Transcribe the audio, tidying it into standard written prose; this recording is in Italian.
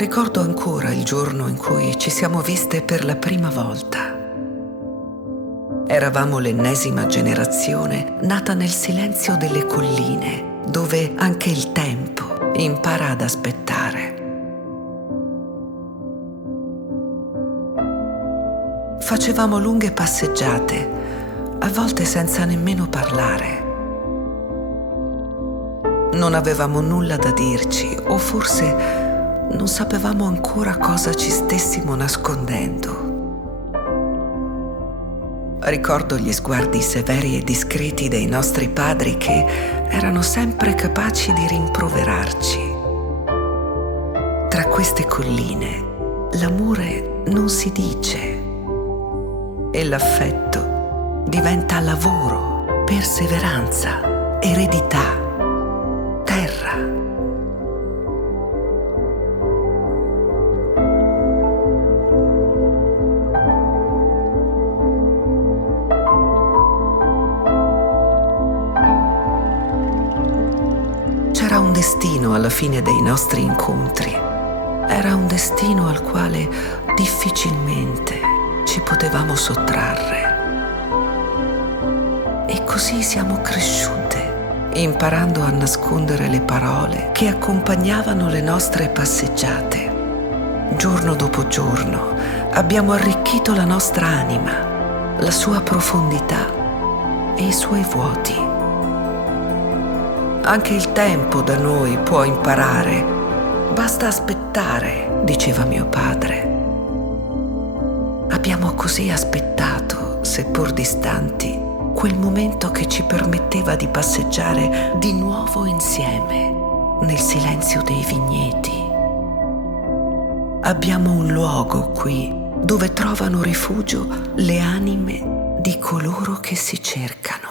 Ricordo ancora il giorno in cui ci siamo viste per la prima volta. Eravamo l'ennesima generazione nata nel silenzio delle colline, dove anche il tempo impara ad aspettare. Facevamo lunghe passeggiate, a volte senza nemmeno parlare. Non avevamo nulla da dirci, o forse non sapevamo ancora cosa ci stessimo nascondendo. Ricordo gli sguardi severi e discreti dei nostri padri che erano sempre capaci di rimproverarci. Tra queste colline l'amore non si dice e l'affetto diventa lavoro, perseveranza, eredità, terra. C'era un destino alla fine dei nostri incontri. Era un destino al quale difficilmente ci potevamo sottrarre. E così siamo cresciute, imparando a nascondere le parole che accompagnavano le nostre passeggiate. Giorno dopo giorno abbiamo arricchito la nostra anima, la sua profondità e i suoi vuoti. Anche il tempo da noi può imparare, basta aspettare, diceva mio padre. Abbiamo così aspettato, seppur distanti, quel momento che ci permetteva di passeggiare di nuovo insieme nel silenzio dei vigneti. Abbiamo un luogo qui dove trovano rifugio le anime di coloro che si cercano.